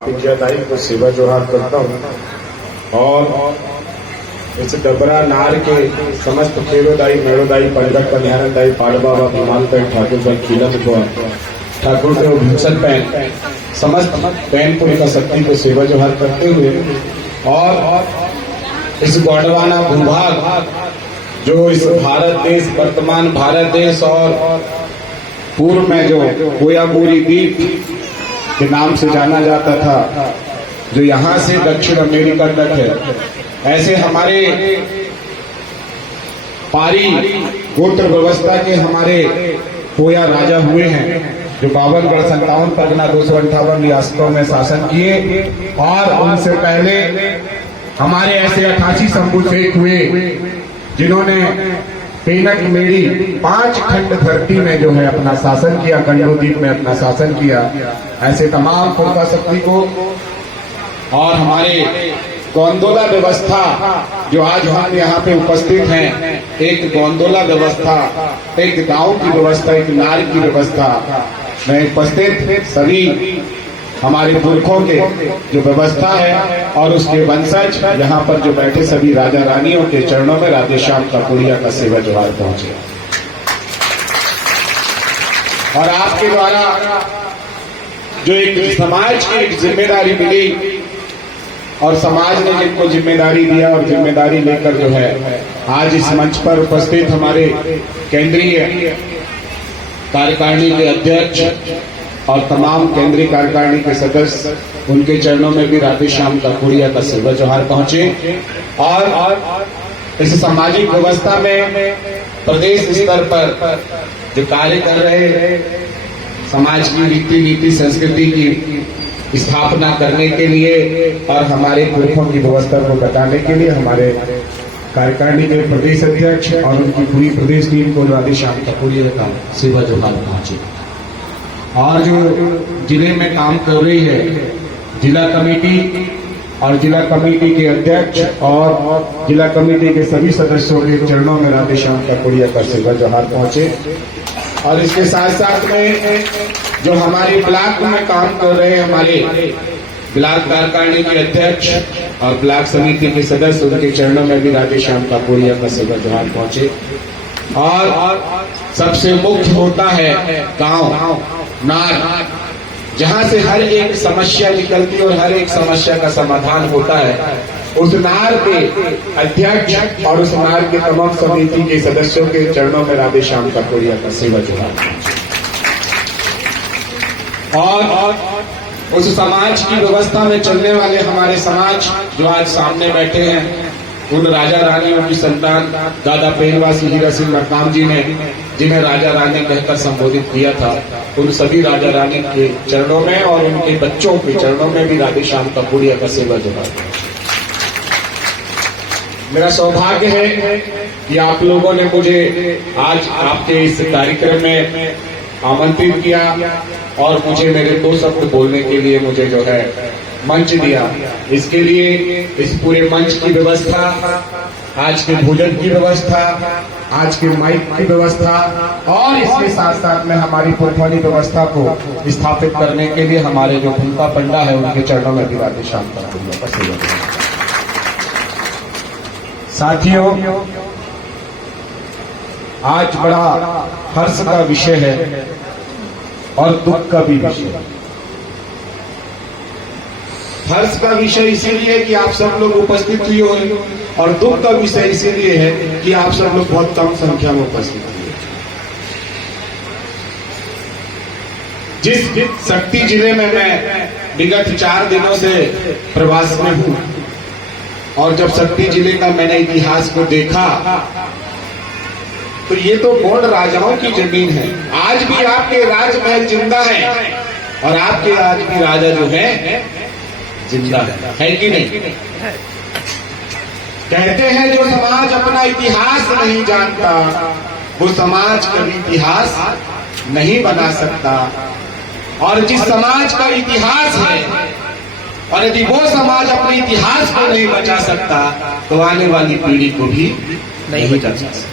विद्यादायी को सेवा जोहार करता हूँ और इस डबरा नार के समस्त खेलोदायी मेड़ोदायी पंडक कन्यारदायी पाड़बाबा विमानपेट ठाकुर पर किलत को ठाकुर के भूषण पैन समस्त पैनपुर का शक्ति को सेवा जोहार करते हुए और इस गोंडवाना भूभाग जो इस भारत देश वर्तमान भारत देश और पूर्व में जो कोयाबूरी द्वीप के नाम से जाना जाता था, जो यहाँ से दक्षिण अमेरिका तक है, ऐसे हमारे पारी गोत्र व्यवस्था के हमारे कोया राजा हुए हैं जो 52 57 परगना 258 रियासतों में शासन किए। और उनसे पहले हमारे ऐसे 88 शंभू शेख हुए जिन्होंने पेनक मेरी 5 खंड धरती में जो है अपना शासन किया, गंडोदीप में अपना शासन किया। ऐसे तमाम पुरखा शक्ति को और हमारे गोंदोला व्यवस्था जो आज हम यहाँ पे उपस्थित हैं, एक गोंदोला व्यवस्था, एक गांव की व्यवस्था, एक नार की व्यवस्था में उपस्थित सभी हमारे पुरखों के जो व्यवस्था है और उसके वंशज यहाँ पर जो बैठे सभी राजा रानियों के चरणों में राधे श्याम काकुड़िया का सेवा जोहार पहुंचे। और आपके द्वारा जो एक समाज की एक जिम्मेदारी मिली और समाज ने जिनको जिम्मेदारी दिया और जिम्मेदारी लेकर जो है आज इस मंच पर उपस्थित हमारे केंद्रीय कार्यकारिणी के अध्यक्ष और तमाम केंद्रीय कार्यकारिणी के सदस्य, उनके चरणों में भी राधे श्याम काकुड़िया का सेवा जोहार पहुंचे। और इस सामाजिक व्यवस्था में प्रदेश स्तर पर जो कार्य कर रहे समाज की रीति नीति संस्कृति की स्थापना करने के लिए और हमारे पुरखों की व्यवस्था को बताने के लिए हमारे कार्यकारिणी के प्रदेश अध्यक्ष और उनकी पूरी प्रदेश टीम को राधे श्याम काकुड़िया का सेवा जोहार पहुंचे। और जो जिले में काम कर रही है जिला कमेटी और जिला कमेटी के अध्यक्ष और जिला कमेटी के सभी सदस्यों के चरणों में राधे श्याम काकुड़िया का सेवा जोहार पहुंचे। और इसके साथ साथ में जो हमारे ब्लॉक में काम कर रहे हमारे ब्लॉक कार्यकारिणी के अध्यक्ष और ब्लॉक समिति के सदस्य, उनके चरणों में भी राधे श्याम काकुड़िया का सेवा जोहार पहुंचे। और सबसे मुख्य होता है गांव नार, जहां से हर एक समस्या निकलती है और हर एक समस्या का समाधान होता है। उस नार के अध्यक्ष और उस नार के तमाम समिति के सदस्यों के चरणों में राधे श्याम काकुड़िया का सेवा जोहार। और उस समाज की व्यवस्था में चलने वाले हमारे समाज जो आज सामने बैठे हैं, उन राजा रानियों की संतान दादा पेनवासी हीरा सिंह मरकाम जी ने जिन्हें राजा रानी कहकर संबोधित किया था, उन सभी राजा रानी के चरणों में और उनके बच्चों के चरणों में भी राधे श्याम काकुड़िया का सेवा जोहार। मेरा सौभाग्य है कि आप लोगों ने मुझे आज आपके इस कार्यक्रम में आमंत्रित किया और मुझे मेरे 2 शब्द बोलने के लिए मुझे जो है मंच दिया। इसके लिए इस पूरे मंच की व्यवस्था, आज के भोजन की व्यवस्था, आज के माइक की व्यवस्था और इसके साथ साथ में हमारी पुरखौनी व्यवस्था को स्थापित करने के लिए हमारे जो भूमका पंडा है उनके चरणों में भी राधे श्याम काकुड़िया का सेवा जोहार। साथियों, आज बड़ा हर्ष का विषय है और दुख का भी विषय है। हर्ष का विषय इसीलिए कि आप सब लोग उपस्थित हुए हो और दुख का विषय इसीलिए है कि आप सब लोग बहुत कम संख्या में उपस्थित हुए। जिस शक्ति जिले में मैं विगत 4 दिनों से प्रवास में हूं और जब शक्ति जिले का मैंने इतिहास को देखा तो ये तो गौड़ राजाओं की जमीन है। आज भी आपके राजमहल जिंदा है और आपके आज भी राजा जो है जिंदा है कि नहीं? कहते हैं जो समाज अपना इतिहास नहीं जानता वो समाज कभी इतिहास नहीं बना सकता। और जिस समाज का इतिहास है और यदि वो समाज अपने इतिहास को नहीं बचा सकता तो आने वाली पीढ़ी को भी नहीं बचा सकता।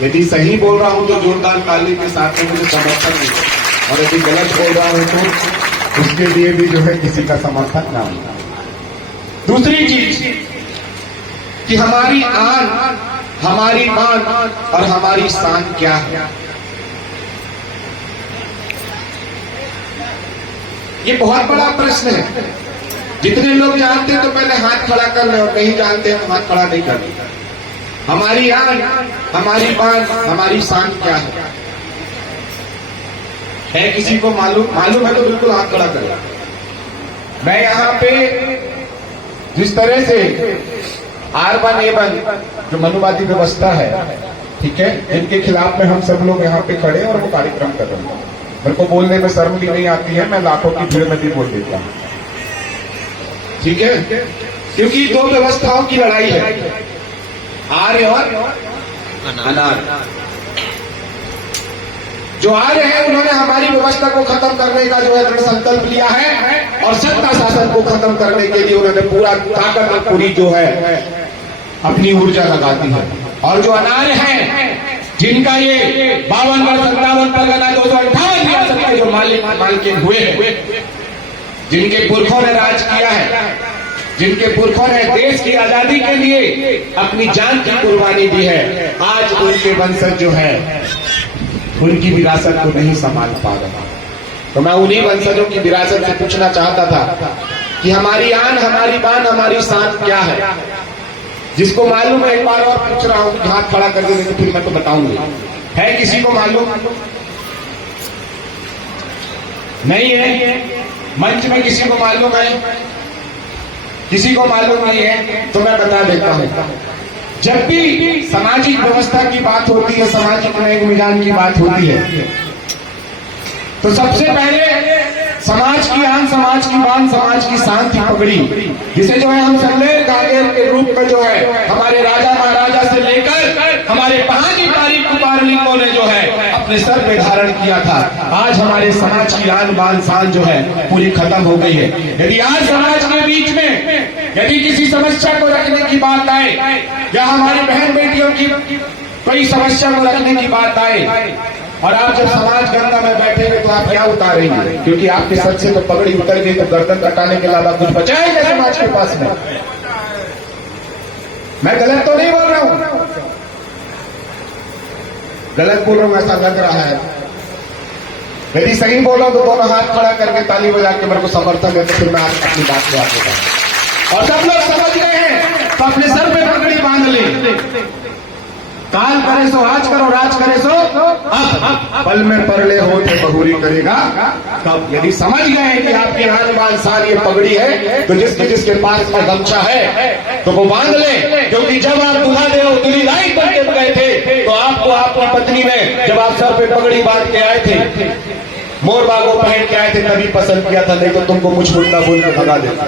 यदि सही बोल रहा हूं तो जोरदार ताली के साथ में मुझे समर्थन मिले और यदि गलत बोल रहा हूं तो उसके लिए भी जो है किसी का समर्थन ना हो। दूसरी चीज कि हमारी आन, हमारी मान और हमारी शान क्या है, ये बहुत बड़ा प्रश्न है। जितने लोग जानते हैं तो पहले हाथ खड़ा कर ले, और नहीं जानते हैं तो हाथ खड़ा नहीं करते। हमारी आन, हमारी मान, हमारी शान क्या है किसी को मालूम? मालूम है तो बिल्कुल हाथ खड़ा करें। मैं यहाँ पे जिस तरह से R1A1 जो मनुवादी व्यवस्था है, ठीक है, इनके खिलाफ में हम सब लोग यहाँ पे खड़े और वो कार्यक्रम कर रहे हैं। मेरे को बोलने में शर्म भी नहीं आती है, मैं लाखों की भीड़ में भी बोल देता हूँ, ठीक है, क्योंकि दो व्यवस्थाओं की लड़ाई है, आर्य और अनार्य। जो आर्य है उन्होंने हमारी व्यवस्था को खत्म करने का जो है संकल्प लिया है, और सत्ता शासन को खत्म करने के लिए उन्होंने पूरा ताकत और पूरी जो है अपनी ऊर्जा लगाती है। और जो अनार्य है, जिनका ये 52 और 57 परगना 258 रियासत के जो मालिकिन हुए हैं, जिनके पुरखों ने राज किया है, जिनके पुरखों ने देश की आजादी के लिए अपनी जान की कुर्बानी दी है, आज उनके वंशज जो है उनकी विरासत को नहीं संभाल पा रहा। तो मैं उन्हीं वंशजों की विरासत से पूछना चाहता था कि हमारी आन, हमारी बान, हमारी शान क्या है। जिसको मालूम है एक बार और पूछ रहा हूं कि हाथ खड़ा कर दे, तो फिर मैं तो बताऊंगा। है किसी को मालूम? नहीं है? मंच में किसी को मालूम है? किसी को मालूम नहीं है तो मैं बता देता हूं। जब भी सामाजिक व्यवस्था की बात होती है, सामाजिक न्याय विधान की बात होती है, तो सबसे पहले समाज की आन, समाज की बान, समाज की शान की पगड़ी, जिसे जो है हम संदेह गागेर के रूप में जो है हमारे राजा महाराजा से लेकर हमारे पहाड़ी तारीख कुमारलिंगों ने जो है अपने सर पे धारण किया था। आज हमारे समाज की आन बान शान जो है पूरी खत्म हो गई है। यदि आज समाज के बीच में यदि किसी समस्या को रखने की बात आए, या हमारी बहन बेटियों की कोई समस्या को रखने की बात आए, और आप जब समाज गंगा में बैठेंगे तो आप क्या उतारेंगे? क्योंकि आपके सर से तो पगड़ी उतर गई, तो गर्दन कटाने के अलावा कुछ बचाएगा समाज के पास में? मैं गलत तो नहीं बोल रहा हूं? गलत बोल रहा हूं ऐसा लग रहा है। यदि सही बोलो तो दोनों हाथ खड़ा करके ताली बजा के मेरे को समर्थन दे, तो फिर मैं अपनी बात को आगे बढ़ाऊं। और सब लोग समझ गए हैं तो अपने सर पे पगड़ी बांध ले। काल करे सो आज करो, राज करे सो अब, पल में परले हो थे बहुरी करेगा तब। यदि समझ गए कि आपकी आन बान शान ये पगड़ी है, तो जिसके पास में गमछा है तो वो बांध ले। क्योंकि जब आप दूल्हा देव दुल्हन बन के गए थे, तो आपको आपकी पत्नी ने जब आप सर पे पगड़ी बांध के आए थे, मोर बागो पहन के आए थे, तभी पसंद किया था, नहीं तो तुमको मुझ मुंडा बोल के भगा देता।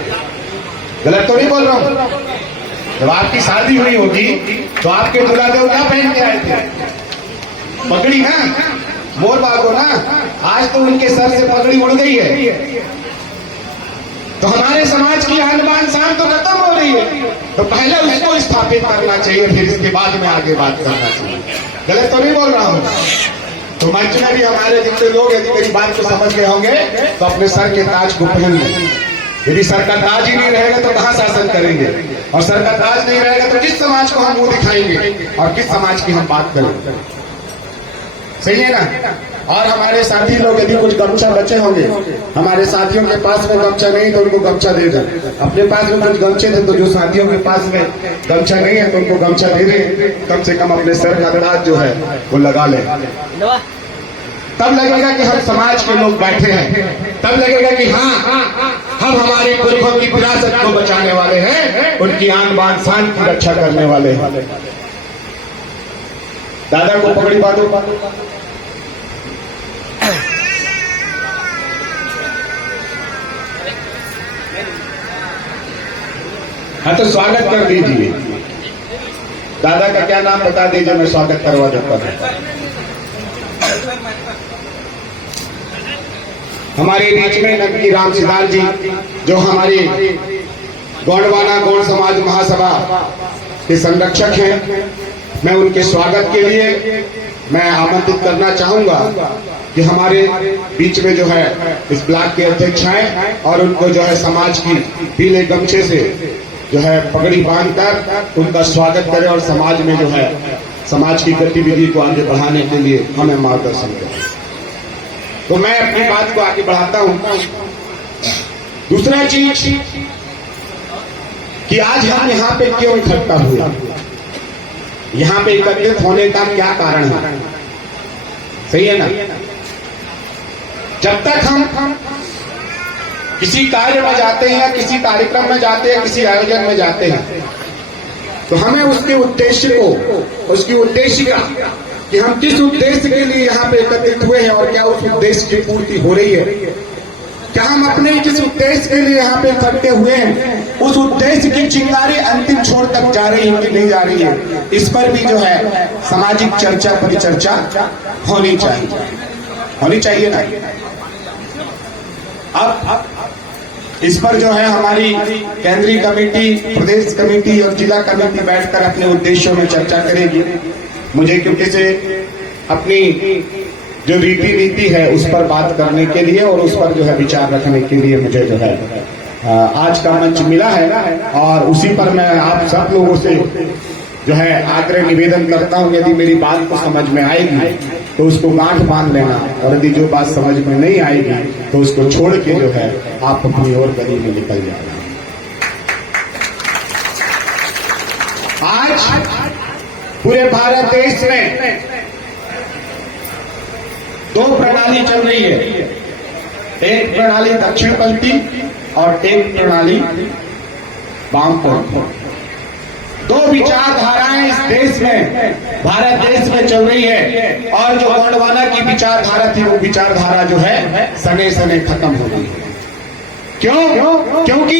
गलत तो नहीं बोल रहा हूं? जब आपकी शादी हुई होगी तो आपके दूल्हा देव क्या पहन के आए थे? पगड़ी ना, मोर बागो ना। आज तो उनके सर से पगड़ी उड़ गई है, तो हमारे समाज की आन बान शान तो खत्म हो रही है। तो पहले उसको स्थापित करना चाहिए, फिर इसके बाद में आगे बात करना चाहिए। गलत तो नहीं बोल रहा हूं? तो मंच में भी हमारे जितने लोग यदि मेरी बात को समझ गए होंगे तो अपने सर के ताज को पहन लें। यदि सर का ताज ही नहीं रहेगा तो कहां शासन करेंगे? और सर का ताज नहीं रहेगा तो किस समाज को हम मुंह दिखाएंगे और किस समाज की हम बात करेंगे? सही है ना? और हमारे साथी लोग यदि कुछ गमछा बचे होंगे, हमारे साथियों के पास में गमछा नहीं तो उनको गमछा दे दें। अपने पास में कुछ गमछे थे तो जो साथियों के पास में गमछा नहीं है तो उनको गमछा दे दें। कम से कम अपने सर का ताज जो है वो लगा लें। तब लगेगा कि हम समाज के लोग बैठे हैं, तब लगेगा कि हाँ हम हमारे पुरखों की विरासत को बचाने वाले हैं, उनकी आन बान शान की रक्षा करने वाले हैं। दादा को पकड़ी बांधो। हाँ तो स्वागत कर दीजिए। दादा का क्या नाम बता दीजिए, मैं स्वागत करवा देता हूँ। हमारे बीच में नकली राम सिद्धार्थ जी, जो हमारी गौड़वाना गौड़ समाज महासभा के संरक्षक हैं, मैं उनके स्वागत के लिए मैं आमंत्रित करना चाहूंगा कि हमारे बीच में जो है इस ब्लॉक के अध्यक्ष हैं और उनको जो है समाज की पीले गमछे से जो है पगड़ी बांधकर उनका स्वागत करें और समाज में जो है समाज की गतिविधि को आगे बढ़ाने के लिए हमें मार्गदर्शन करें। तो मैं अपनी बात को आगे बढ़ाता हूं। दूसरा चीज कि आज हम यहाँ पे क्यों इकट्ठा हुए, यहाँ पे एकत्रित होने का क्या कारण है, सही है ना। जब तक हम किसी कार्य में जाते हैं, किसी कार्यक्रम में जाते हैं, किसी आयोजन में जाते हैं, तो हमें उसके उद्देश्य को, उसकी उद्देश्य कि हम किस उद्देश्य के लिए यहाँ पे एकत्रित हुए हैं और क्या उस उद्देश्य की पूर्ति हो रही है, क्या हम अपने जिस उद्देश्य के लिए यहाँ पे इकट्ठे हुए हैं उस उद्देश्य की चिंगारी अंतिम छोर तक जा रही है कि नहीं जा रही है, इस पर भी जो है सामाजिक चर्चा परिचर्चा होनी चाहिए ना। अब इस पर जो है हमारी केंद्रीय कमेटी, प्रदेश कमेटी और जिला कमेटी बैठकर अपने उद्देश्यों में चर्चा करेगी। मुझे क्योंकि से अपनी जो रीति नीति है उस पर बात करने के लिए और उस पर जो है विचार रखने के लिए मुझे जो है आज का मंच मिला है और उसी पर मैं आप सब लोगों से जो है आग्रह निवेदन करता हूं, यदि मेरी बात को समझ में आएगी तो उसको गांठ बांध लेना और यदि जो बात समझ में नहीं आएगी तो उसको छोड़ के जो है आप अपनी और गली में निकल जाना। आज पूरे भारत देश में दो प्रणाली चल रही है, एक प्रणाली दक्षिणपंथी और एक प्रणाली वामपंथी। दो विचारधाराएं इस देश में, भारत देश में चल रही है और जो गोंडवाना की विचारधारा थी वो विचारधारा जो है सने सने खत्म हो गई। क्यों? क्योंकि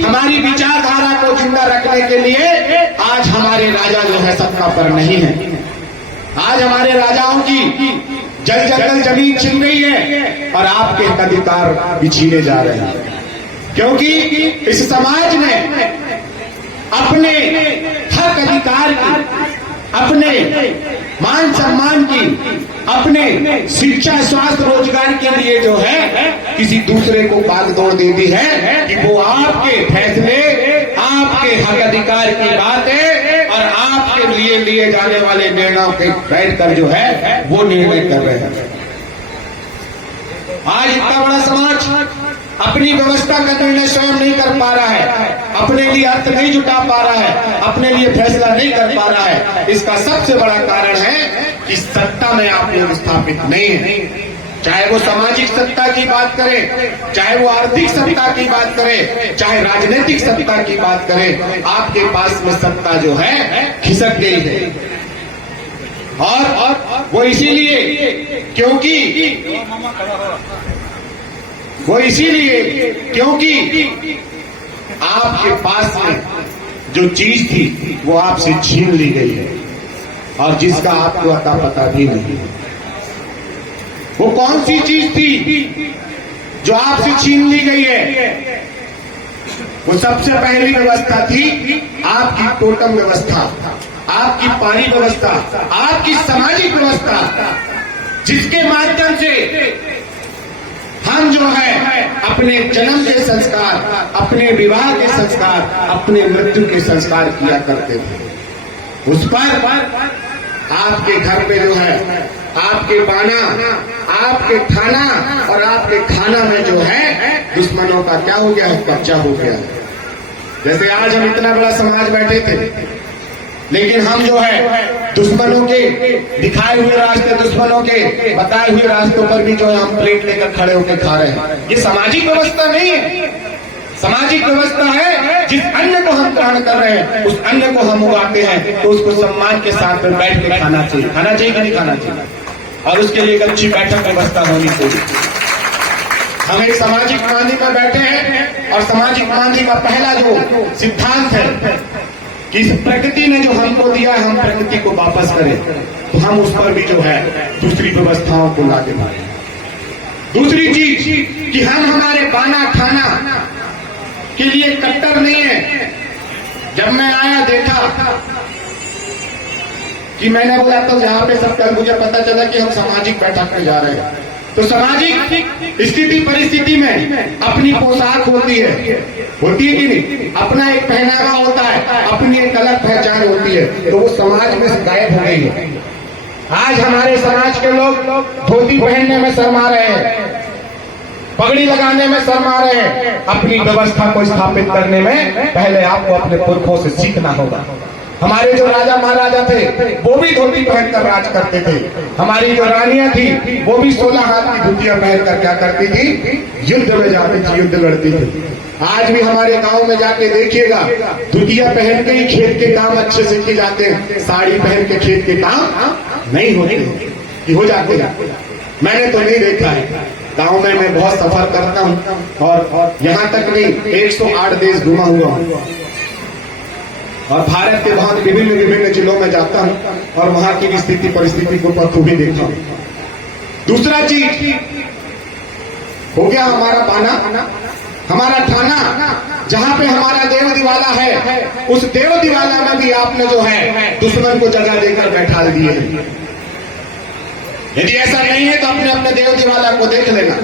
हमारी विचारधारा को जिंदा रखने के लिए आज हमारे राजा जो है सत्ता पर नहीं है। आज हमारे राजाओं की जल जंगल जमीन छिन रही है और आपके हक अधिकार भी छीने जा रहे हैं, क्योंकि इस समाज ने अपने हक अधिकार की, अपने मान सम्मान की, अपने शिक्षा स्वास्थ्य रोजगार के लिए जो है किसी दूसरे को बागडोर दे दी है कि वो आपके फैसले, आपके हक अधिकार की बातें और आपके लिए लिए जाने वाले निर्णयों के बैठकर जो है वो निर्णय कर रहे हैं। आज इतना बड़ा समाज अपनी व्यवस्था का निर्णय स्वयं नहीं कर पा रहा है, अपने लिए अर्थ नहीं जुटा पा रहा है, अपने लिए फैसला नहीं कर पा रहा है। इसका सबसे बड़ा कारण है कि सत्ता में आप लोग स्थापित नहीं है। चाहे वो सामाजिक सत्ता की बात करें, चाहे वो आर्थिक सत्ता की बात करें, चाहे राजनीतिक सत्ता की बात करें, आपके पास में सत्ता जो है खिसक गई है। और वो इसीलिए क्योंकि आपके पास में जो चीज थी वो आपसे छीन ली गई है और जिसका आपको अता पता भी नहीं है। वो कौन सी चीज थी जो आपसे छीन ली गई है? वो सबसे पहली व्यवस्था थी आपकी टोटम व्यवस्था, आपकी पारी व्यवस्था, आपकी सामाजिक व्यवस्था, जिसके माध्यम से हम जो है अपने जन्म के संस्कार, अपने विवाह के संस्कार, अपने मृत्यु के संस्कार किया करते थे। उस पर आपके घर पे जो है आपके बाना, आपके थाना और आपके खाना में जो है दुश्मनों का क्या हो गया है, कब्जा हो गया है। जैसे आज हम इतना बड़ा समाज बैठे थे, लेकिन हम जो है दुश्मनों के दिखाए हुए रास्ते, दुश्मनों के बताए हुए रास्तों पर भी जो है हम प्लेट लेकर खड़े होकर खा रहे हैं। ये सामाजिक व्यवस्था नहीं है। सामाजिक व्यवस्था है जिस अन्न को हम ग्रहण कर रहे हैं, उस अन्न को हम उगाते हैं तो उसको सम्मान के साथ में बैठ के खाना चाहिए। खाना चाहिए कि नहीं खाना चाहिए? और उसके लिए एक अच्छी बैठक व्यवस्था होनी चाहिए। हम एक सामाजिक मांझी में बैठे हैं और सामाजिक मांझी का पहला जो सिद्धांत है कि इस प्रकृति ने जो हमको दिया है हम प्रकृति को वापस करें, तो हम उस पर भी जो है दूसरी व्यवस्थाओं को लाके मारे। दूसरी चीज कि हम हमारे बाना खाना के लिए कट्टर नहीं है। जब मैं आया देखा कि मैंने बोला तो यहाँ पे सब कल मुझे पता चला कि हम सामाजिक बैठक में जा रहे हैं। तो सामाजिक स्थिति परिस्थिति में अपनी पोशाक होती है कि नहीं, अपना एक पहनावा होता है, अपनी एक अलग पहचान होती है, तो वो समाज में से गायब हो गई है। आज हमारे समाज के लोग धोती पहनने में शर्मा रहे हैं, पगड़ी लगाने में शर्मा रहे हैं। अपनी व्यवस्था को स्थापित करने में पहले आपको अपने पुरखों से सीखना होगा। हमारे जो राजा महाराजा थे वो भी धोती पहनकर राज करते थे। हमारी जो रानियां थी वो भी 16 हाथ की धोतियां पहनकर क्या करती थी, युद्ध में जाती थी, युद्ध लड़ती थी। आज भी हमारे गांव में जाके देखिएगा, धोतियां पहन के ही खेत के काम अच्छे से किए जाते हैं, साड़ी पहन के खेत के काम नहीं होते कि हो जाते हैं। मैंने तो नहीं देखा है, गांव में मैं बहुत सफर करता हूं और यहाँ तक नहीं 108 देश घुमा हुआ हूं और भारत के बहुत विभिन्न जिलों में जाता हूं और वहां की स्थिति परिस्थिति को बखूबी देखा हूं। दूसरा चीज हो गया हमारा पाना, हमारा थाना, जहां पे हमारा देव दिवाला है, उस देव दिवाला में भी आपने जो है दुश्मन को जगह देकर बैठा दिए हैं। यदि ऐसा नहीं है तो अपने अपने देव दिवाला को देख लेना।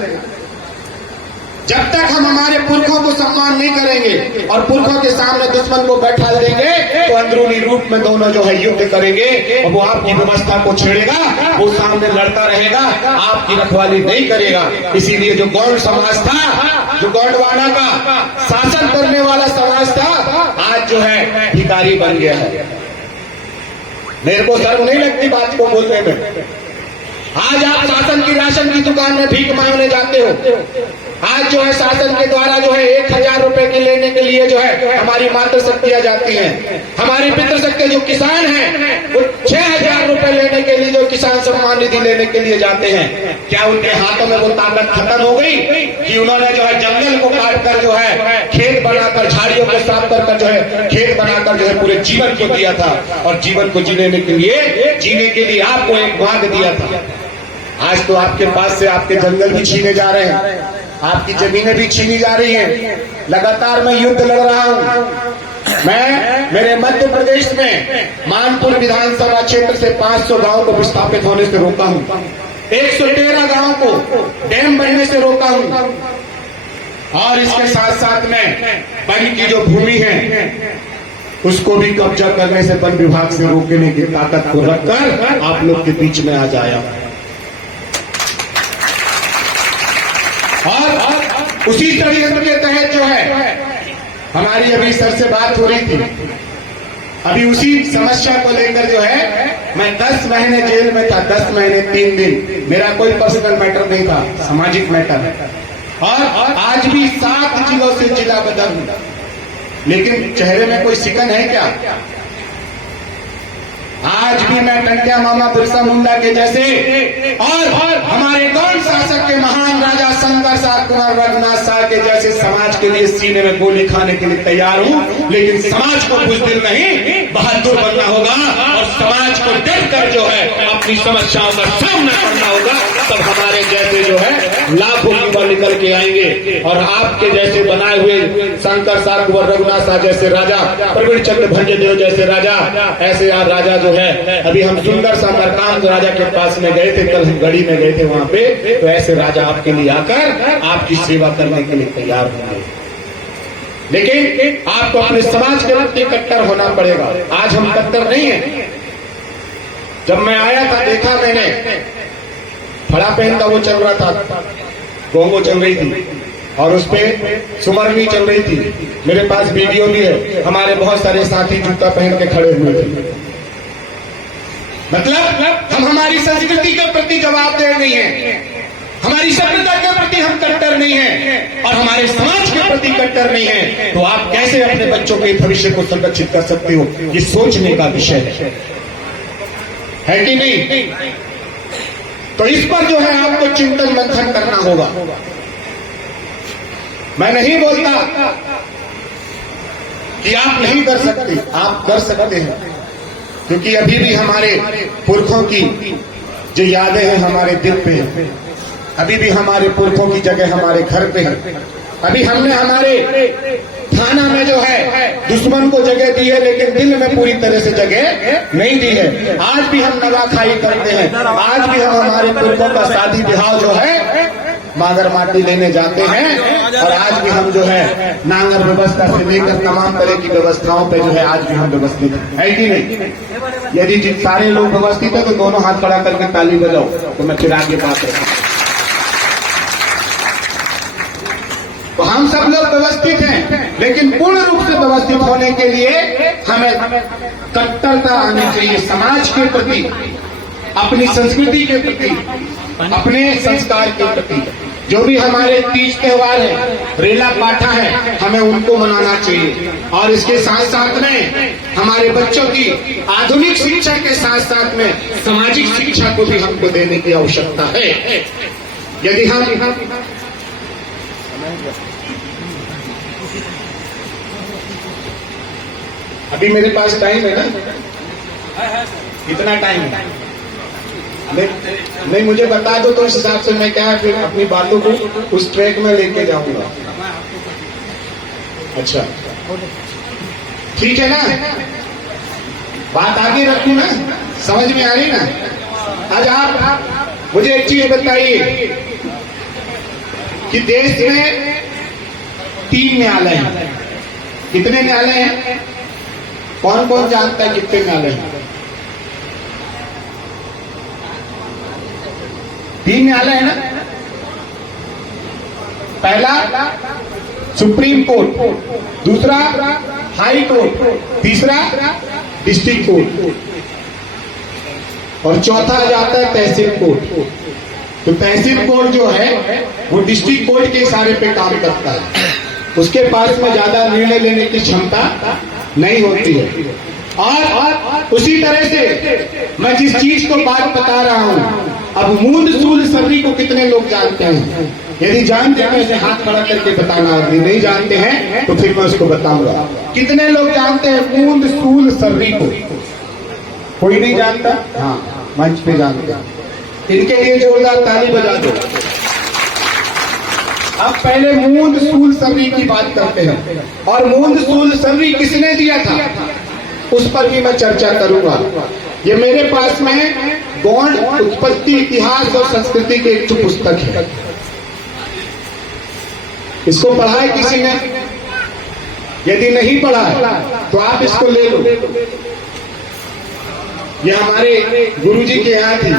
जब तक हम हमारे पुरखों को सम्मान नहीं करेंगे और पुरखों के सामने दुश्मन को बैठा देंगे तो अंदरूनी रूप में दोनों जो है युद्ध करेंगे और वो आपकी व्यवस्था को छेड़ेगा, वो सामने लड़ता रहेगा, आपकी रखवाली नहीं करेगा। इसीलिए जो गौड़ समाज था, जो गौंडवाना का शासन करने वाला समाज था, आज जो है भिखारी बन गया है। मेरे को शर्म नहीं लगती बात को बोलने में। आज आप शासन की राशन की दुकान में भीख मांगने जाते हो। आज जो है शासन के द्वारा जो है 1000 रुपए के लेने के लिए जो है हमारी मातृशक्तियां जाती हैं। हमारी पितृशक्ति जो किसान हैं वो 6000 रुपए लेने के लिए जो किसान सम्मान निधि लेने के लिए जाते हैं। क्या उनके हाथों में वो ताकत खत्म हो गई कि उन्होंने जो है जंगल को काट कर जो है खेत बनाकर, झाड़ियों को साफ कर जो है खेत बनाकर जो है पूरे जीवन को दिया था और जीवन को जीने के लिए आपको एक भाग दिया था। आज तो आपके पास से आपके जंगल भी छीने जा रहे हैं, आपकी जमीनें भी छीनी जा रही हैं। लगातार मैं युद्ध लड़ रहा हूं। मैं मेरे मध्य प्रदेश में मानपुर विधानसभा क्षेत्र से 500 गांव को विस्थापित होने से रोका हूं, 113 गांव को डैम बनने से रोका हूं और इसके साथ साथ में वन की जो भूमि है उसको भी कब्जा करने से वन विभाग से रोकने की ताकत को रखकर आप लोग के बीच में आज आया। और उसी षड्यंत्र के तहत जो है हमारी अभी सर से बात हो रही थी, अभी उसी समस्या को लेकर जो है मैं 10 महीने जेल में था, 10 महीने 3 दिन। मेरा कोई पर्सनल मैटर नहीं था, सामाजिक मैटर है। और आज भी 7 जिलों से जिला बदल हूं, लेकिन चेहरे में कोई सिकन है क्या? आज भी मैं टंट्या मामा बिरसा मुंडा के जैसे और हमारे गौड़ शासक के महान राजा शंकर शाह कुमार रघुनाथ शाह के जैसे समाज के लिए सीने में गोली खाने के लिए तैयार हूं। लेकिन समाज को बुज़दिल नहीं, बहादुर बनना होगा और समाज को डर कर जो है अपनी समस्याओं का सामना करना होगा। तब हमारे जैसे जो है लाखों युवा निकल के आएंगे और आपके जैसे बनाए हुए शंकर शाह कुमार रघुनाथ शाह जैसे राजा, प्रवीण चंद्र भंजदेव जैसे राजा, ऐसे यार राजा जो है। अभी हम सुंदर सा मरकाम राजा के पास में गए थे, कल हम गढ़ी में गए थे वहां पे, तो ऐसे राजा आपके लिए आकर आपकी सेवा करने के लिए तैयार होंगे। लेकिन आपको अपने समाज के प्रति कट्टर होना पड़ेगा। आज हम कट्टर नहीं है। जब मैं आया था देखा मैंने फड़ा पहन का वो चल रहा था, गोंगो चल रही थी और उस पे सुमरनी चल रही थी। मेरे पास वीडियो भी है, हमारे बहुत सारे साथी जूता पहन के खड़े हुए थे। मतलब हम हमारी संस्कृति के प्रति जवाबदेह नहीं है, हमारी सभ्यता के प्रति हम कट्टर नहीं है और हमारे समाज के प्रति कट्टर नहीं है। तो आप कैसे अपने बच्चों के भविष्य को संरक्षित कर सकते हो? ये सोचने का विषय है कि नहीं? तो इस पर जो है आपको चिंतन मंथन करना होगा। मैं नहीं बोलता कि आप नहीं कर सकते, आप कर सकते हैं, क्योंकि अभी भी हमारे पुरखों की जो यादें हैं हमारे दिल पे हैं। अभी भी हमारे पुरखों की जगह हमारे घर पे है। अभी हमने हमारे थाना में जो है दुश्मन को जगह दी है, लेकिन दिल में पूरी तरह से जगह नहीं दी है। आज भी हम नवाखाई करते हैं, आज भी हम हमारे पुरखों का शादी ब्याह जो है मागर माटी लेने जाते हैं, और आज भी हम जो है नांगर व्यवस्था से लेकर तमाम तरह की व्यवस्थाओं पे जो है आज भी हम व्यवस्थित है कि नहीं। यदि सारे लोग व्यवस्थित है तो दोनों हाथ खड़ा करके ताली बजाओ, तो मैं फिर आगे बात रखूं। तो हम सब लोग व्यवस्थित हैं, लेकिन पूर्ण रूप से व्यवस्थित होने के लिए हमें कट्टरता आनी चाहिए समाज के प्रति, अपनी संस्कृति के प्रति, अपने संस्कार के प्रति। जो भी हमारे तीज त्योहार है, रेला पाठा है, हमें उनको मनाना चाहिए। और इसके साथ साथ में हमारे बच्चों की आधुनिक शिक्षा के साथ साथ में सामाजिक शिक्षा को भी हमको देने की आवश्यकता है। यदि हम अभी मेरे पास टाइम है ना, कितना टाइम है? नहीं मुझे बता दो तो उस हिसाब से मैं क्या फिर अपनी बातों को उस ट्रैक में लेके जाऊंगा। अच्छा ठीक है ना, बात आगे रखूं ना, समझ में आ रही ना। आज आप मुझे एक चीज बताइए कि देश में 3 न्यायालय हैं। कितने न्यायालय हैं? कौन कौन जानता है कितने न्यायालय हैं? 3 न्यायालय है ना। पहला सुप्रीम कोर्ट, दूसरा हाई कोर्ट, तीसरा डिस्ट्रिक्ट कोर्ट, और चौथा आ जाता है तहसील कोर्ट। तो तहसील कोर्ट जो है वो डिस्ट्रिक्ट कोर्ट के इशारे पे काम करता है, उसके पास में ज्यादा निर्णय लेने की क्षमता नहीं होती है। और उसी तरह से मैं जिस चीज को बात बता रहा हूं, अब मूंद सूल सर्री को कितने लोग जानते हैं? यदि जानते हैं ऐसे हाथ खड़ा करके बताना, यदि नहीं जानते हैं तो फिर मैं उसको बताऊंगा। कितने लोग जानते हैं मूंद सूल सर्री को? कोई नहीं जानता? हाँ, मंच पे जानते हैं। इनके लिए जोरदार ताली बजा दो। अब पहले मूंद सूल सर्री की बात करते हैं, और मूंद सूल सर्री किसने दिया था उस पर भी मैं चर्चा करूंगा। ये मेरे पास में गौड़ उत्पत्ति इतिहास और संस्कृति की एक पुस्तक है। इसको पढ़ा है किसी ने? यदि नहीं पढ़ा है तो आप इसको ले लो। ये हमारे गुरुजी के यहाँ थी,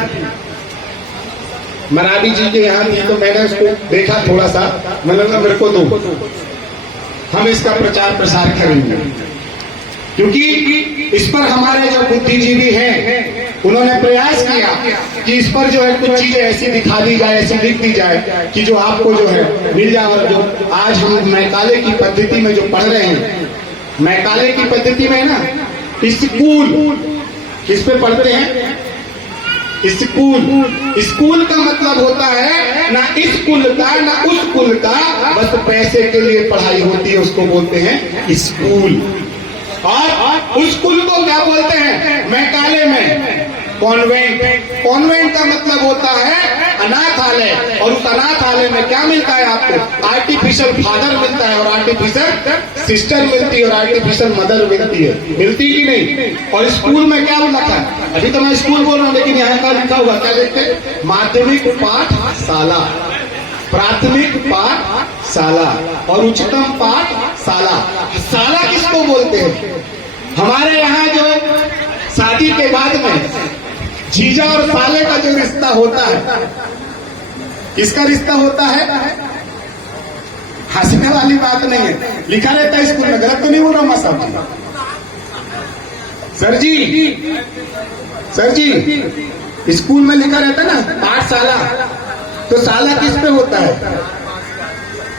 मराठी जी के यहाँ थी, तो मैंने उसको देखा थोड़ा सा, मतलब मेरे को दो, हम इसका प्रचार प्रसार करेंगे। क्योंकि इस पर हमारे जो बुद्धिजीवी हैं उन्होंने प्रयास किया कि इस पर जो है कुछ चीजें ऐसी दिखा दी जाए, ऐसी लिख दी जाए कि जो आपको जो है मिल जाए। और जो आज हम मैकाले की पद्धति में जो पढ़ रहे हैं, मैकाले की पद्धति में ना स्कूल, किस पे पढ़ते हैं? स्कूल। स्कूल का मतलब होता है ना इस कुल का ना उस कुल का, बस पैसे के लिए पढ़ाई होती है, उसको बोलते हैं स्कूल। और उस कुल को क्या बोलते हैं मैकाले में? कॉन्वेंट। कॉन्वेंट का मतलब होता है अनाथालय। और उस अनाथालय में क्या मिलता है आपको? आर्टिफिशियल फादर मिलता है, और आर्टिफिशियल सिस्टर मिलती है, और आर्टिफिशियल मदर मिलती है। मिलती कि नहीं? और स्कूल में क्या लिखा है? अभी तो मैं स्कूल बोल रहा हूँ, लेकिन यहाँ का लिखा हुआ क्या देखते हैं? माध्यमिक पाठशाला, प्राथमिक पाठशाला और उच्चतम पाठशाला। शाला किसको बोलते हैं? हमारे यहाँ जो शादी के बाद में जीजा और साले का जो रिश्ता होता है, किसका रिश्ता होता है? हंसने वाली बात नहीं है, लिखा रहता है स्कूल में। गलत तो नहीं बोल रहा हूं साहब? सर जी स्कूल में लिखा रहता है ना पाठशाला, तो साला किस पे होता है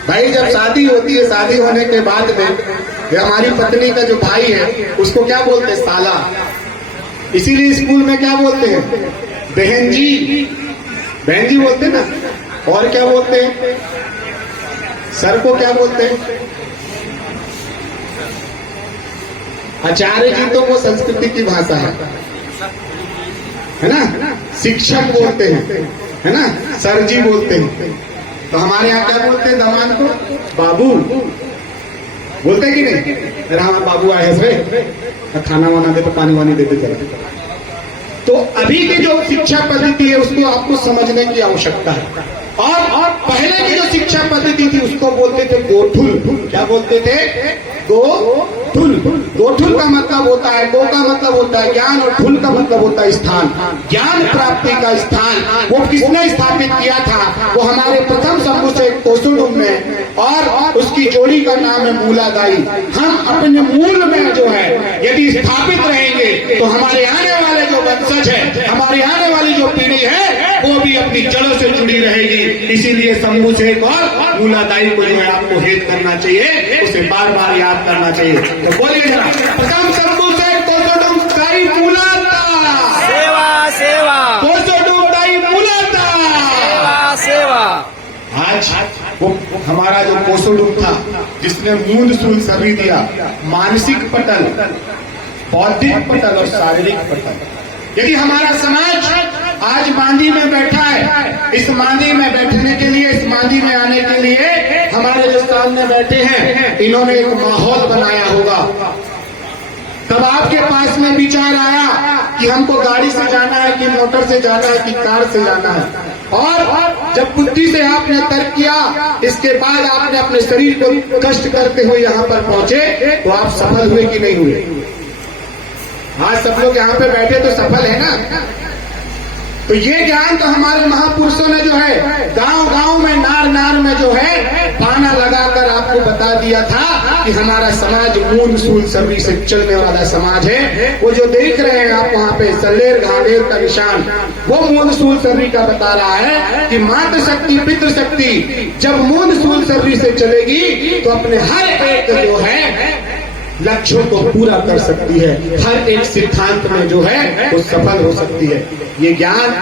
भाई? जब शादी होती है, शादी होने के बाद में हमारी पत्नी का जो भाई है उसको क्या बोलते हैं? साला। इसीलिए स्कूल में क्या बोलते हैं? बहन जी, बहन जी बोलते हैं ना। और क्या बोलते हैं? सर को क्या बोलते हैं? आचार्य जी तो वो संस्कृति की भाषा है ना। शिक्षक बोलते हैं, है ना। सर जी बोलते हैं। तो हमारे यहाँ क्या बोलते हैं दामाद को? बाबू बोलते कि नहीं, अरे हाँ बाबू आए हैं, खाना वाना दे तो पानी वानी देते चलते। तो अभी की जो शिक्षा पद्धति है उसको आपको समझने की आवश्यकता है। और पहले की जो शिक्षा पद्धति थी उसको बोलते थे गोठुल। क्या बोलते थे? गोठुल। गोठुल का मतलब होता है, गो का मतलब होता है ज्ञान और ठुल का मतलब होता है स्थान, ज्ञान प्राप्ति का स्थान। वो किसने स्थापित किया था? वो हमारे प्रथम शंभु से कोसुडुम में, और उसकी जोड़ी का नाम है मूलादाई। हम अपने मूल में जो है यदि स्थापित रहेंगे तो हमारे आने वाले जो वंशज है, हमारी आने वाली जो पीढ़ी है वो भी अपनी जड़ों से जुड़ी रहेगी। इसीलिए शंभु शेख और मूलादाई को जो है आपको हेत करना चाहिए, उसे बार बार याद करना चाहिए। तो बोलिए जरा, प्रथम शंभु शेख कोसुडुम दाई मूलाता, सेवा सेवा, कोसुडुम दाई मूलाता, सेवा सेवा। आज वो हमारा जो कोसुडुम था जिसने मूंद सूल सभी दिया, मानसिक पटल, बौद्धिक पटल और शारीरिक पटल। यदि हमारा समाज आज मांदी में बैठा है, इस मांदी में बैठने के लिए, इस मांदी में आने के लिए हमारे जो सामने बैठे हैं इन्होंने एक माहौल बनाया होगा। तब आपके पास में विचार आया कि हमको गाड़ी से जाना है कि मोटर से जाना है कि कार से जाना है, और जब बुद्धि से आपने तर्क किया, इसके बाद आपने अपने शरीर को कष्ट करते हुए यहाँ पर पहुंचे, तो आप सफल हुए कि नहीं हुए? आज सब लोग यहाँ पे बैठे तो सफल है ना। तो ये ज्ञान तो हमारे महापुरुषों ने जो है गांव गांव में, नार नार में जो है पाना लगाकर आपको बता दिया था कि हमारा समाज मूल सूल सबरी से चलने वाला समाज है। वो जो देख रहे हैं आप वहाँ पे सल्लेर घाघेर का निशान, वो मूल सूल सबरी का बता रहा है कि मातृ शक्ति पितृ शक्ति जब मूल सूल सबरी से चलेगी तो अपने हर एक जो है लक्ष्यों को पूरा कर सकती है, हर एक सिद्धांत में जो है वो सफल हो सकती है। ये ज्ञान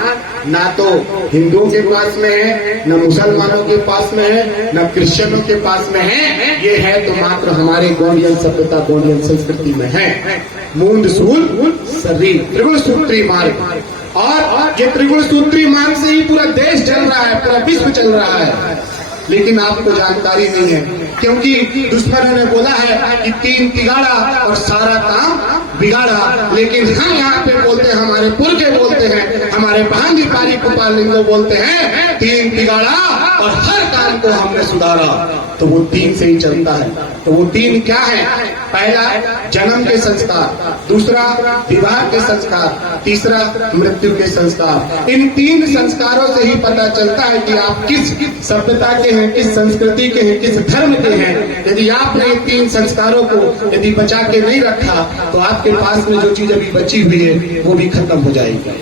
ना तो हिंदुओं के पास में है, न मुसलमानों के पास में है, न क्रिश्चियनों के पास में है। ये है तो मात्र हमारे गौड़ियन सभ्यता, गौड़ियन संस्कृति में है। मूंद सूल शरीर, त्रिगुण सूत्री मार्ग, और ये त्रिगुण सूत्री मार्ग से ही पूरा देश चल रहा है, पूरा विश्व चल रहा है। लेकिन आपको जानकारी नहीं है, क्योंकि दुश्मनों ने बोला है कि तीन तिगाड़ा और सारा काम बिगाड़ा। लेकिन हम यहाँ पे बोलते हैं, हमारे पुरखे बोलते हैं, हमारे भांगी पारी गोपाल लिंगो बोलते हैं, तीन तिगाड़ा और हर काम को हमने सुधारा। तो वो तीन से ही चलता है। तो वो तीन क्या है? पहला जन्म के संस्कार, दूसरा विवाह के संस्कार, तीसरा मृत्यु के संस्कार। इन तीन संस्कारों से ही पता चलता है कि आप किस सभ्यता के हैं, किस संस्कृति के हैं, किस धर्म के हैं। यदि आपने इन तीन संस्कारों को यदि बचा के नहीं रखा तो आपके पास में जो चीज अभी बची हुई है वो भी खत्म हो जाएगी।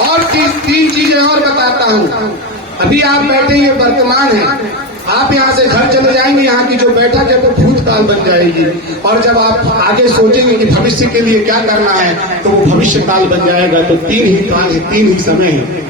और तीन चीजें और बताता हूँ। अभी आप बैठे ये वर्तमान है, आप यहाँ से घर चले जाएंगे, यहाँ की जो बैठक है तो भूतकाल बन जाएगी। और जब आप आगे सोचेंगे कि भविष्य के लिए क्या करना है तो वो भविष्य काल बन जाएगा। तो तीन ही काल है, तीन ही समय है,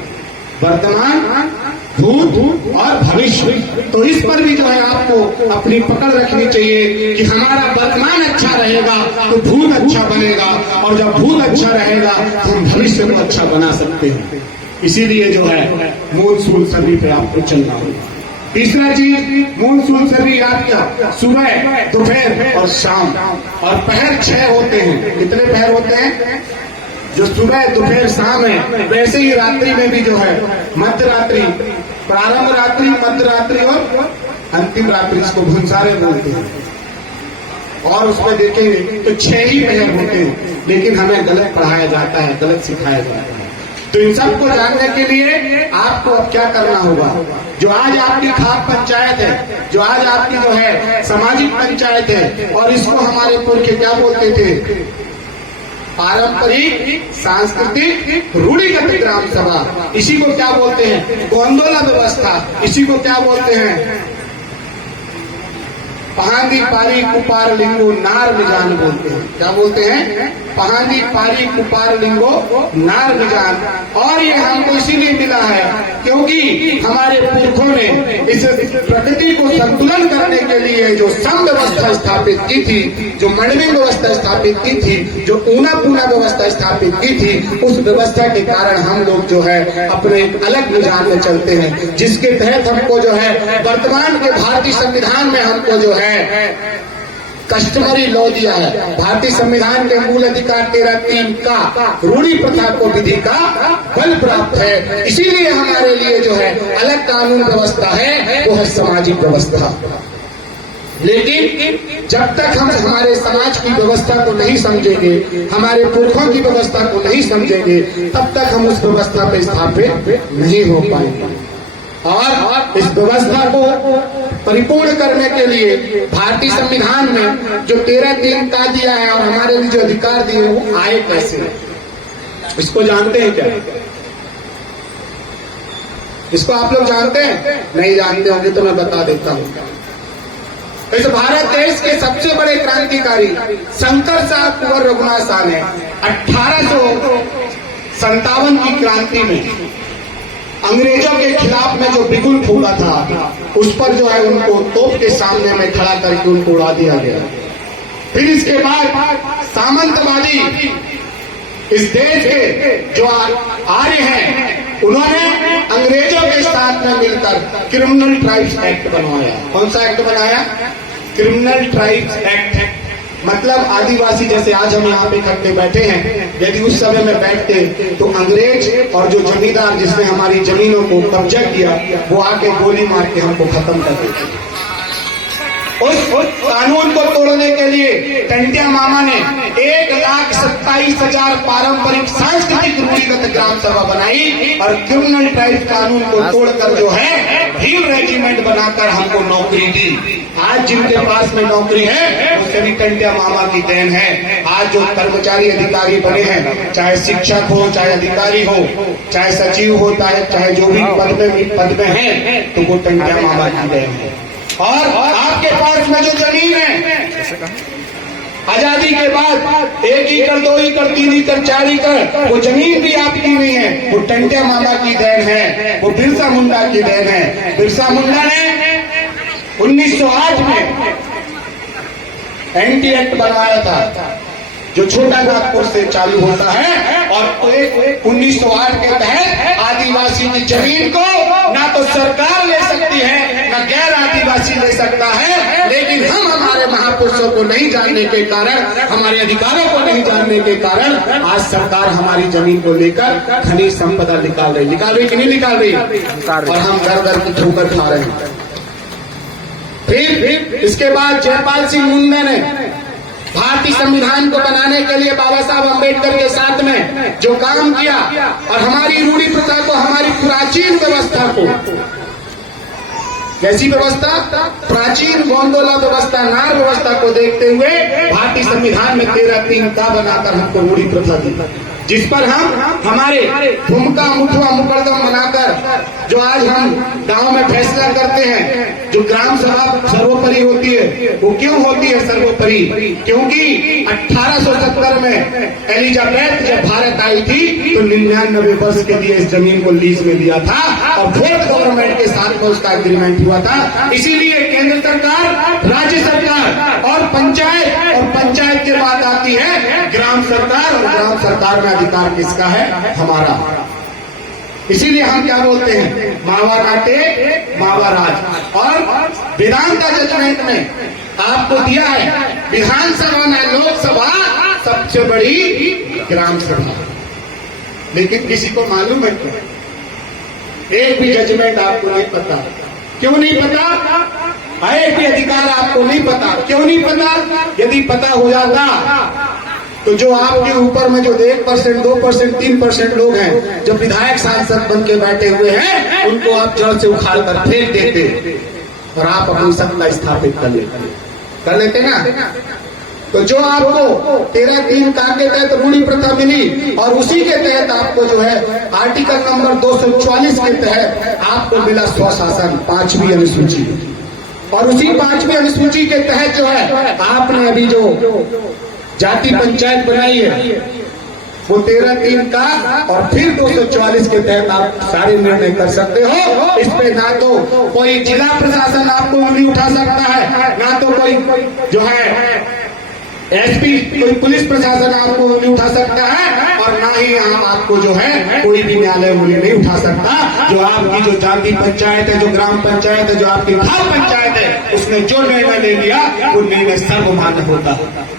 वर्तमान, भूत और भविष्य। तो इस पर भी जो है आपको अपनी पकड़ रखनी चाहिए कि हमारा वर्तमान अच्छा रहेगा तो भूत अच्छा बनेगा, और जब भूत अच्छा रहेगा तो हम भविष्य को अच्छा बना सकते हैं। इसीलिए जो है मूल सूल सभी पे आपको चलना होगा। तीसरा चीज, मूल सूल सभी याद क्या? सुबह, दोपहर और शाम, और पहर 6 होते हैं। कितने पहर होते हैं? जो सुबह, दोपहर, शाम है, वैसे ही रात्रि में भी जो है मध्य रात्रि, प्रारंभ रात्रि, मध्य रात्रि और अंतिम रात्रि, इसको भुंसारे बोलते हैं। और उसमें देखेंगे तो 6 ही पहर होते हैं, लेकिन हमें गलत पढ़ाया जाता है, गलत सिखाया जाता है। तो इन सबको जानने के लिए आपको अब क्या करना होगा? जो आज आपकी खाप पंचायत है, जो आज आपकी जो है सामाजिक पंचायत है, और इसको हमारे पुरखे क्या बोलते थे? पारंपरिक सांस्कृतिक रूढ़िगत ग्राम सभा। इसी को क्या बोलते हैं? गोंदोला व्यवस्था। इसी को क्या बोलते हैं? पहांदी पारी कुपार लिंगो नार निजान बोलते हैं। क्या बोलते हैं? पहांदी पारी कुपार लिंगो नार निजान। और ये हमको इसीलिए मिला है क्योंकि हमारे पुरखों ने इस प्रकृति को संतुलन करने के लिए जो सम व्यवस्था स्थापित की थी, जो मंडलिक व्यवस्था स्थापित की थी, जो ऊना पूना व्यवस्था स्थापित की थी, उस व्यवस्था के कारण हम लोग जो है अपने अलग निजाम में चलते हैं, जिसके तहत हमको जो है वर्तमान के भारतीय संविधान में हमको जो है कस्टमरी लॉ दिया है। भारतीय संविधान के मूल अधिकार 13(3) का रूढ़ी प्रथा को विधि का बल प्राप्त है। इसीलिए हमारे लिए जो है अलग कानून व्यवस्था है, वो है सामाजिक व्यवस्था। लेकिन जब तक हम हमारे समाज की व्यवस्था को नहीं समझेंगे, हमारे पुरखों की व्यवस्था को नहीं समझेंगे, तब तक हम उस व्यवस्था पे स्थापित नहीं हो पाएंगे। और इस व्यवस्था को परिपूर्ण करने के लिए भारतीय संविधान में जो 13(3) का दिया है और हमारे लिए जो अधिकार दिए वो आए कैसे, इसको जानते हैं क्या? इसको आप लोग जानते हैं? नहीं जानते होंगे तो मैं बता देता हूँ। इस भारत देश के सबसे बड़े क्रांतिकारी शंकर साहब कुंवर रघुनाथ शाह ने 1857 की क्रांति में अंग्रेजों के खिलाफ में जो बिगुल फूका था, उस पर जो है उनको तोप के सामने में खड़ा करके उनको उड़ा दिया गया। फिर इसके बाद सामंतवादी इस देश के जो आर्य हैं, उन्होंने अंग्रेजों के साथ में मिलकर क्रिमिनल ट्राइब्स एक्ट बनवाया। कौन सा एक्ट बनाया? Criminal tribes act. मतलब आदिवासी, जैसे आज हम यहाँ पे इकट्ठे बैठे हैं, यदि उस समय में बैठते तो अंग्रेज और जो जमींदार जिसने हमारी जमीनों को कब्जा किया, वो आके गोली मार के हमको खत्म कर देते। उस कानून को तोड़ने के लिए टंटिया मामा ने 1,27,000 पारंपरिक सांस्कृतिक रूढ़िगत ग्राम सभा बनाई और क्रिमिनल ट्राइब कानून को तोड़कर जो है भील रेजिमेंट बनाकर हमको नौकरी दी। आज जिनके पास में नौकरी है वो सभी टंटिया मामा की देन है। आज जो कर्मचारी अधिकारी बने हैं, चाहे शिक्षक हो, चाहे अधिकारी हो, चाहे सचिव हो, चाहे जो भी पद में है, तो वो टंटिया मामा की देन है। और आपके पास में जो जमीन है, आजादी के बाद 1 एकड़ 2 एकड़ 3 एकड़ 4 एकड़ वो जमीन भी आपकी नहीं है, वो टंटिया मामा की देन है, वो बिरसा मुंडा की देन है। बिरसा मुंडा ने 1908 में एंटी एक्ट बनवाया था, जो छोटा नागपुर से चालू होता है, और 1908 के तहत आदिवासी की जमीन को ना तो सरकार ले सकती है, ना गैर आदिवासी ले सकता है। लेकिन हम हमारे महापुरुषों को नहीं जानने के कारण, हमारे अधिकारों को नहीं जानने के कारण आज सरकार हमारी जमीन को लेकर खनिज संपदा निकाल रही कि नहीं निकाल रही? और हम घर की ठोकर खा रहे हैं। फिर इसके बाद जयपाल सिंह मुंडा ने भारतीय संविधान को बनाने के लिए बाबा साहब अम्बेडकर के साथ में जो काम किया और हमारी रूढ़ी प्रथा को, हमारी प्राचीन व्यवस्था को, कैसी व्यवस्था? प्राचीन गोंडोला व्यवस्था, नार व्यवस्था को देखते हुए भारतीय संविधान में 13(3) का बनाकर हमको रूढ़ी प्रथा दी, जिस पर हम हमारे भूमिका मुठुआ मुकदम बनाकर जो आज हम गांव में फैसला करते हैं, जो ग्राम सभा सर्वोपरि होती है, वो क्यों होती है सर्वोपरि? क्योंकि 1870 में एलिजाबेथ जब भारत आई थी तो 99 वर्ष के लिए इस जमीन को लीज में दिया था और वोट गवर्नमेंट के साथ में उसका एग्रीमेंट हुआ था। इसीलिए केंद्र सरकार, राज्य सरकार और पंचायत के बाद आती है ग्राम सरकार, और ग्राम सरकार में अधिकार किसका है? हमारा। इसीलिए हम क्या बोलते हैं? मावा काटे मावा राज। और वेदांता जजमेंट में आपको दिया है विधानसभा में लोकसभा सबसे बड़ी ग्राम सभा, लेकिन किसी को मालूम है क्या? एक भी जजमेंट आपको नहीं पता। क्यों नहीं पता? एक भी अधिकार आपको नहीं पता। क्यों नहीं पता? यदि पता हो जाता तो जो आपके ऊपर में जो 1%, 2%, 3% लोग हैं, जो विधायक सांसद बन के बैठे हुए हैं, उनको आप जड़ से उखाड़ कर फेंक देते और आप अपनी सत्ता स्थापित कर लेते ना। तो जो आपको 13(3) का के तहत रूढ़ी प्रथा मिली और उसी के तहत आपको जो है आर्टिकल नंबर 244 के तहत आपको मिला स्वशासन, 5वीं अनुसूची। और उसी 5वीं अनुसूची के तहत जो है आपने अभी जो जाति पंचायत बनाई है वो 13(3) का और फिर 244 के तहत आप सारे निर्णय कर सकते हो। इस पे ना तो कोई जिला प्रशासन आपको उंगली उठा सकता है, ना तो कोई जो है एसपी कोई पुलिस प्रशासन आपको उंगली उठा सकता है, और ना ही यहाँ आपको जो है कोई भी न्यायालय उंगली नहीं उठा सकता। जो आपकी जो जाति पंचायत है, जो ग्राम पंचायत है, जो आपकी घर पंचायत है, उसने जो निर्णय ले लिया वो निर्णय सर्वमान्य होता है।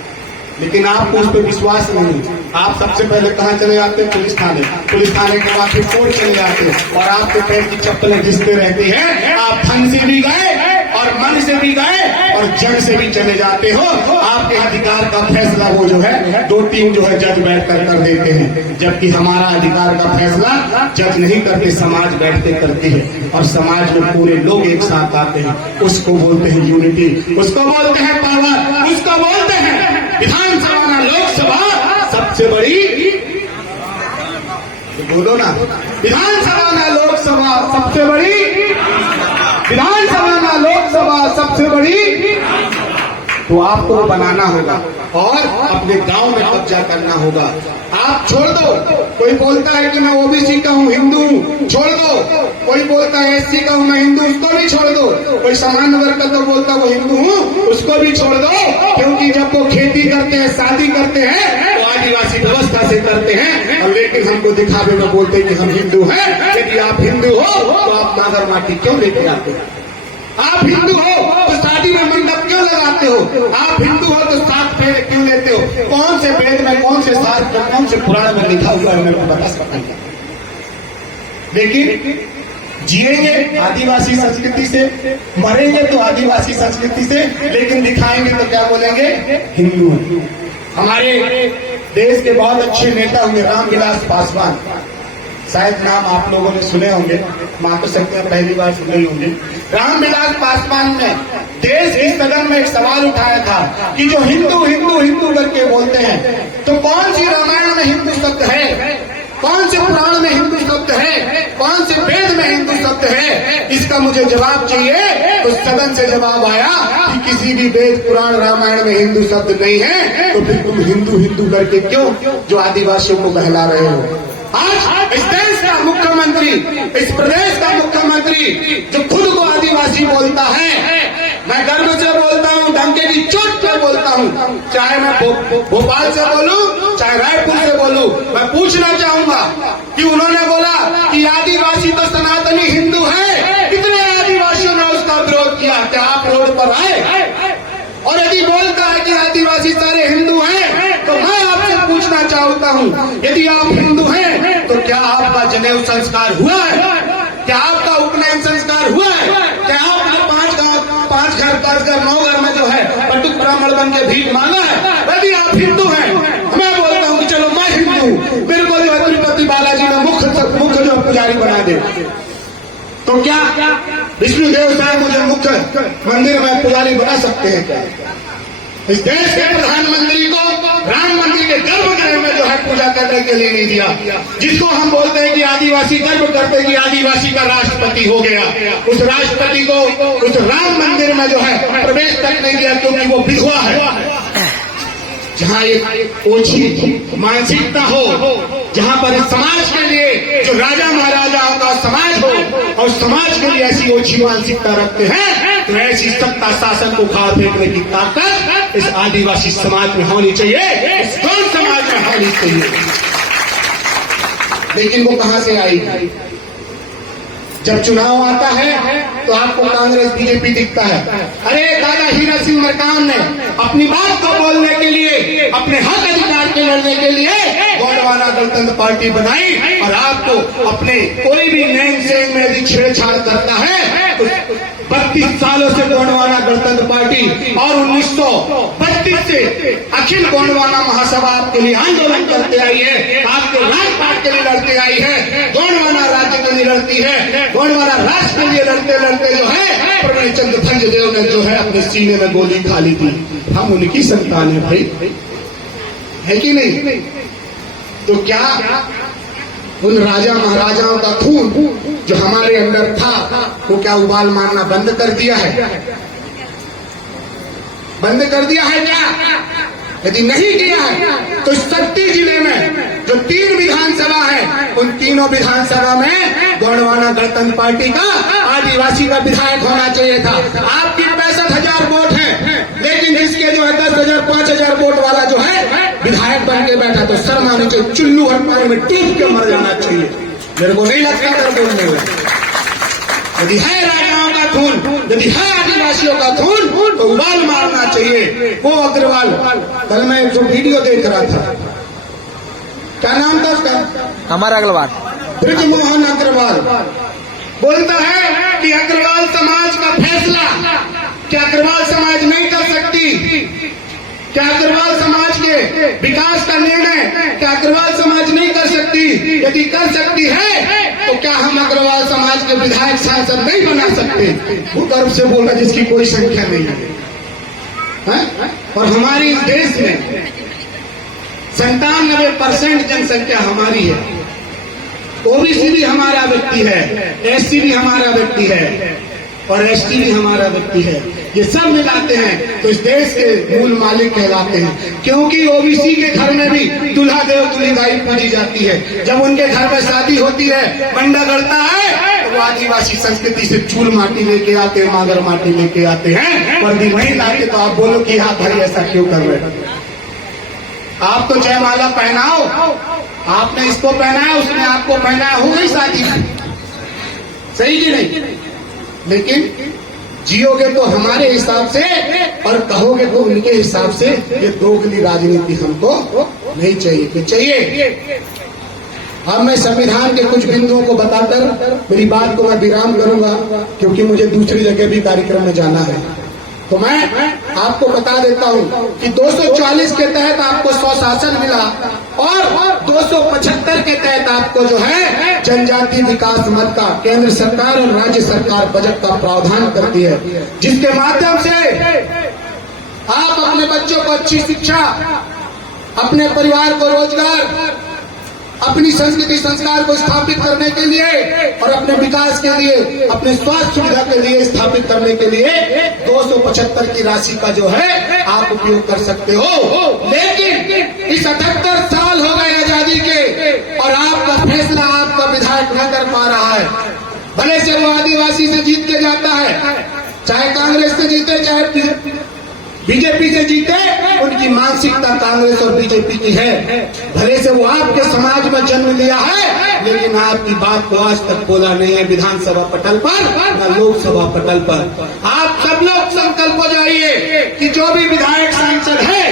लेकिन आपको उस पर विश्वास नहीं। आप सबसे पहले कहाँ चले जाते हैं? पुलिस थाने। पुलिस थाने के बाद फिर कोर्ट चले जाते हैं और आपके पैर की चप्पलें घिसते रहती है। आप धन से भी गए और मन से भी गए और जन से भी चले जाते हो। आपके अधिकार का फैसला वो जो है 2-3 जो है जज बैठ कर देते हैं, जबकि हमारा अधिकार का फैसला जज नहीं करते, समाज बैठते करती है। और समाज में पूरे लोग एक साथ आते हैं, उसको बोलते हैं यूनिटी, उसको बोलते हैं पावर, उसको बोलते हैं विधानसभा ना लोकसभा सबसे बड़ी, तो बोलो ना, विधानसभा ना लोकसभा सबसे बड़ी, विधानसभा ना लोकसभा सबसे बड़ी। तो आपको वो बनाना होगा और अपने गांव में कब्जा करना होगा। आप छोड़ दो, कोई बोलता है कि मैं ओबीसी का हूँ, हिंदू हूँ, छोड़ दो। कोई बोलता है एससी का हूँ, मैं हिंदू, उसको भी छोड़ दो। कोई सामान्य वर्ग का तो बोलता वो हिंदू हूँ, उसको भी छोड़ दो। क्योंकि जब वो खेती करते हैं, शादी करते हैं, वो आदिवासी व्यवस्था से करते हैं, और लेकिन हमको दिखावे में बोलते हैं कि हम हिंदू हैं। यदि आप हिंदू हो तो आप नागर माटी क्यों लेके आते हो? आप हिंदू हो तो शादी में मंडप क्यों लगाते हो? आप हिंदू हो तो 7 फेरे क्यों लेते हो? कौन से वेद में, कौन से शास्त्र में, कौन से पुराण में लिखा हुआ है, मेरे को बता सकता हूं। लेकिन जिएंगे आदिवासी संस्कृति से, मरेंगे तो आदिवासी संस्कृति से, लेकिन दिखाएंगे तो क्या बोलेंगे? हिंदू हैं। हमारे देश के बहुत अच्छे नेता होंगे रामविलास पासवान, शायद नाम आप लोगों ने सुने होंगे, मान तो सकते हैं पहली बार सुने ही होंगे। रामविलास पासवान ने देश के सदन में एक सवाल उठाया था कि जो हिंदू हिंदू हिंदू करके बोलते हैं, तो कौन सी रामायण में हिंदू शब्द है, कौन से पुराण में हिंदू शब्द है, कौन से वेद में हिंदू शब्द है? इसका मुझे जवाब चाहिए। तो सदन से जवाब आया कि किसी भी वेद, पुराण, रामायण में हिंदू शब्द नहीं है। तो फिर तुम हिंदू हिंदू करके क्यों जो आदिवासियों को बहला रहे हो? आज इस देश का मुख्यमंत्री, इस प्रदेश का मुख्यमंत्री जो खुद को आदिवासी बोलता है, मैं गर्व से बोलता हूँ, डंके की चोट पे बोलता हूँ, चाहे मैं भोपाल से बोलूं, चाहे रायपुर से बोलूं। मैं पूछना चाहूंगा कि उन्होंने बोला कि आदिवासी तो सनातनी हिंदू है, कितने आदिवासियों ने उसका विरोध किया? क्या आप रोड पर आए? और यदि बोलता है कि आदिवासी सारे हिंदू हैं, तो मैं आपसे पूछना चाहता हूँ, यदि आप हिंदू हैं तो क्या आपका जनेऊ संस्कार हुआ है? क्या आपका उपनयन संस्कार हुआ है? क्या आपने 5 घर 10 घर 9 घर में जो है पटुक ब्राह्मण बन के भीख मांगा है? यदि आप हिंदू हैं, मैं बोलता हूँ कि चलो मैं हिंदू हूँ, मेरे को जो है तिरुपति बालाजी में मुख्य जो पुजारी बना दे। तो क्या विष्णुदेव साहब मुझे मुख्य मंदिर में पुजारी बना सकते हैं क्या? इस देश के प्रधानमंत्री को राम मंदिर के गर्भगृह में जो है पूजा करने के लिए नहीं दिया, जिसको हम बोलते हैं कि आदिवासी गर्व करते हैं कि आदिवासी का राष्ट्रपति हो गया, उस राष्ट्रपति को उस राम मंदिर में जो है प्रवेश तक नहीं दिया, क्योंकि वो विधवा है। जहाँ एक ओछी मानसिकता हो, जहाँ पर समाज के लिए जो राजा महाराजाओं का समाज हो और समाज के लिए ऐसी ओछी मानसिकता रखते हैं, तो ऐसी सत्ता शासन को खा फेंकने की ताकत इस आदिवासी समाज में होनी चाहिए, इस कौन समाज में होनी चाहिए। लेकिन वो कहां से आई? जब चुनाव आता है तो आपको कांग्रेस बीजेपी दिखता है। अरे दादा हीरा सिंह मरकाम ने अपनी बात को बोलने के लिए, अपने हक अधिकार के लड़ने के लिए गोंडवाना गणतंत्र पार्टी बनाई, और आपको अपने कोई भी नेम सेम में यदि छेड़छाड़ करता है तो 32 सालों से गोंडवाना गणतंत्र पार्टी और 1932 से अखिल गोंडवाना महासभा आपके लिए आंदोलन करते आई है, आपके राजपाट के लिए लड़ते आई है, गोंडवाना राज्य के लिए लड़ती है, गोंडवाना राष्ट्र के लिए लड़ते लड़ते जो है प्रवीण चंद्र भंजदेव ने जो है अपने सीने में गोली खा ली थी। हम उनकी संतान है भाई, है कि नहीं? तो क्या उन राजा महाराजाओं का खून जो हमारे अंदर था वो क्या उबाल मारना बंद कर दिया है? बंद कर दिया है क्या? यदि नहीं किया है तो शक्ति जिले में जो 3 विधानसभा है, उन तीनों विधानसभा में गोंडवाना गणतंत्र पार्टी का आदिवासी का विधायक होना चाहिए था। आपकी 65,000 वोट है, लेकिन जिसके जो है 10,000 5,000 वोट वाला जो है विधायक बन के बैठा, तो शर्म आनी चाहिए, चुल्लू और पानी में डूब के मर जाना चाहिए। मेरे को नहीं लगता डर बोलने में। यदि है राजाओं का खून, यदि है आदिवासियों का खून, तो उबाल मारना चाहिए। वो अग्रवाल, कल मैं जो वीडियो देख रहा था, क्या नाम था उसका? हमारा अगलवार ब्रजमोहन अग्रवाल बोलता है कि अग्रवाल समाज का फैसला क्या अग्रवाल समाज नहीं कर सकती? क्या अग्रवाल समाज के विकास का निर्णय क्या अग्रवाल समाज नहीं कर सकती? यदि कर सकती है तो क्या हम अग्रवाल समाज के विधायक सांसद नहीं बना सकते? वो गर्व से बोला जिसकी कोई संख्या नहीं है। और हमारे इस देश में 97% जनसंख्या हमारी है। ओबीसी भी हमारा व्यक्ति है, एससी भी हमारा व्यक्ति है और एसटी भी हमारा व्यक्ति है। ये सब मिलाते हैं तो इस देश के मूल मालिक कहलाते हैं। क्योंकि ओबीसी के घर में भी दूल्हा देव दुल्हगाई पूजी जाती है। जब उनके घर में शादी होती है, मंडा गड़ता है, तो वो आदिवासी संस्कृति से चूल माटी लेके आते हैं, मागर माटी लेके आते हैं, वर्दी नहीं लाते। तो आप बोलो कि हाँ भाई ऐसा क्यों कर रहे हैं? आप तो जयमाला पहनाओ, आपने इसको पहनाया, उसने आपको पहनाया, हो गई शादी, सही कि नहीं? लेकिन जियोगे तो हमारे हिसाब से और कहोगे तो उनके हिसाब से। ये दोगली राजनीति हमको नहीं चाहिए। कि चाहिए? अब मैं संविधान के कुछ बिंदुओं को बताकर मेरी बात को मैं विराम करूंगा, क्योंकि मुझे दूसरी जगह भी कार्यक्रम में जाना है। तो मैं आपको बता देता हूं कि 240 के तहत आपको स्वशासन मिला और 275 के तहत आपको जो है जनजाति विकास मद का केंद्र सरकार और राज्य सरकार बजट का प्रावधान करती है, जिसके माध्यम से आप अपने बच्चों को अच्छी शिक्षा, अपने परिवार को रोजगार, अपनी संस्कृति संस्कार को स्थापित करने के लिए और अपने विकास के लिए, अपने स्वास्थ्य सुविधा के लिए स्थापित करने के लिए 275 की राशि का जो है आप उपयोग कर सकते हो। लेकिन इस 78 साल हो गए आजादी के और आपका फैसला आपका विधायक न कर पा रहा है। भले से वो आदिवासी से जीत के जाता है, चाहे कांग्रेस से जीते चाहे बीजेपी से जीते, उनकी मानसिकता कांग्रेस और बीजेपी की है। भले से वो आपके समाज में जन्म लिया है, लेकिन आपकी बात को आज तक बोला नहीं है विधानसभा पटल पर न लोकसभा पटल पर। आप सब लोग संकल्प हो जाइए कि जो भी विधायक सांसद है,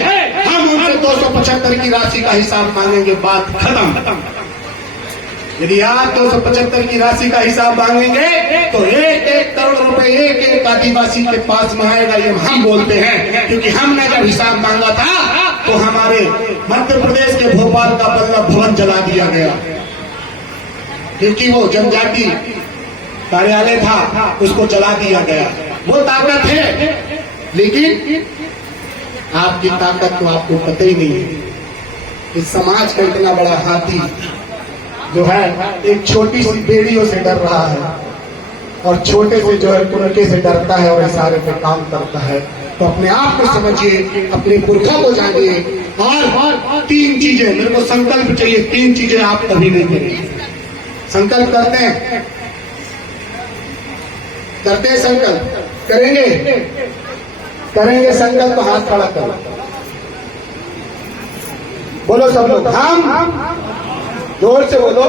हम उनसे 275 की राशि का हिसाब मांगेंगे। बात खत्म। यदि आप 275 की राशि का हिसाब मांगेंगे तो 1-1 करोड़ रुपए एक आदिवासी के पास में आएगा। ये हम बोलते हैं, क्योंकि हमने जब हिसाब मांगा था तो हमारे मध्य प्रदेश के भोपाल का वल्लभ भवन जला दिया गया, क्योंकि वो जनजाति कार्यालय था, उसको जला दिया गया। वो ताकत है, लेकिन आपकी ताकत तो आपको पता ही नहीं है। इस समाज का इतना बड़ा हाथी जो है एक छोटी सी बेड़ियों से डर रहा है और छोटे से जो है कुनके से डरता है और इशारे पे काम करता है। तो अपने आप को समझिए, अपने पुरखा को जानिए। और 3 चीजें मेरे को संकल्प चाहिए, 3 चीजें आप कभी नहीं करेंगे। संकल्प करते हैं, संकल्प करेंगे संकल्प, हाथ खड़ा करो, बोलो सब लोग, हम जोर से बोलो,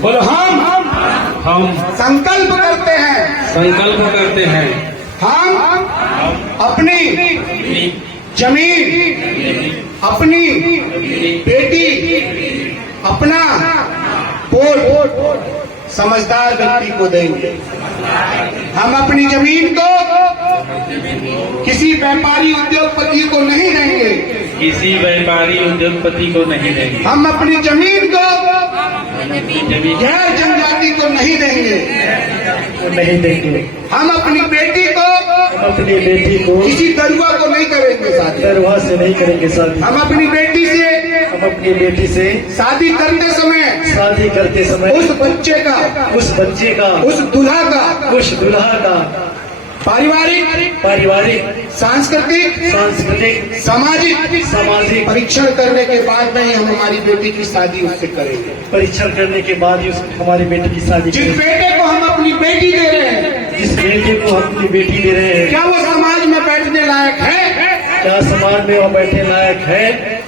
बोलो हम संकल्प करते हैं हम अपनी जमीन, अपनी बेटी, अपना वोट समझदार व्यक्ति को देंगे। हम अपनी जमीन को किसी व्यापारी उद्योगपति को नहीं देंगे, हम अपनी जमीन को गैर जनजाति को नहीं देंगे, हम अपनी बेटी को किसी दरुआ को नहीं करेंगे, दरवाह से नहीं करेंगे शादी। हम अपनी बेटी से शादी करते समय उस बच्चे का, उस दूल्हा का पारिवारिक, पारिवारिक, सांस्कृतिक, सांस्कृतिक, सामाजिक परीक्षण करने के बाद में ही हम हमारी बेटी की शादी उससे करेंगे। परीक्षण करने के बाद ही हमारी बेटी की शादी जिस करेंगे। बेटे को हम अपनी बेटी दे रहे हैं, जिस बेटे को हम अपनी बेटी दे रहे हैं, क्या वो समाज में बैठने लायक है? क्या समाज में वो बैठने लायक है?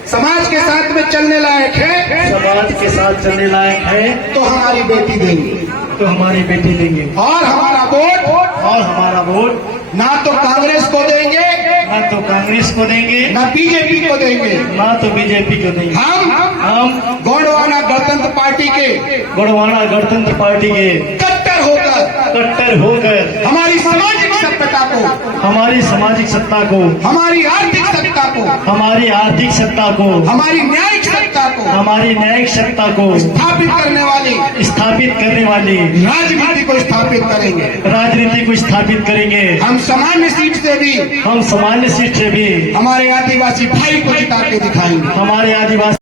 समाज के साथ में चलने लायक है? समाज के साथ चलने लायक है? तो हमारी बेटी देंगे। तो हमारी बेटी देंगे। और हमारा वोट और हमारा वोट ना तो कांग्रेस को देंगे, ना तो कांग्रेस को देंगे, ना बीजेपी को देंगे। ना तो बीजेपी को देंगे। हम गोंडवाना गणतंत्र पार्टी के गोंडवाना गणतंत्र पार्टी के कट्टर होकर हमारी सामाजिक सभ्यता को, हमारी सामाजिक सत्ता को, हमारी आर्थिक सत्ता को, हमारी आर्थिक सत्ता को, हमारी न्यायिक सत्ता को हमारी न्यायिक सत्ता को स्थापित करने वाली राजनीति को स्थापित करेंगे। राजनीति को स्थापित करेंगे। हम सामान्य सीट से भी हम सामान्य सीट से भी हमारे आदिवासी भाई को जिता के दिखाएंगे। हमारे आदिवासी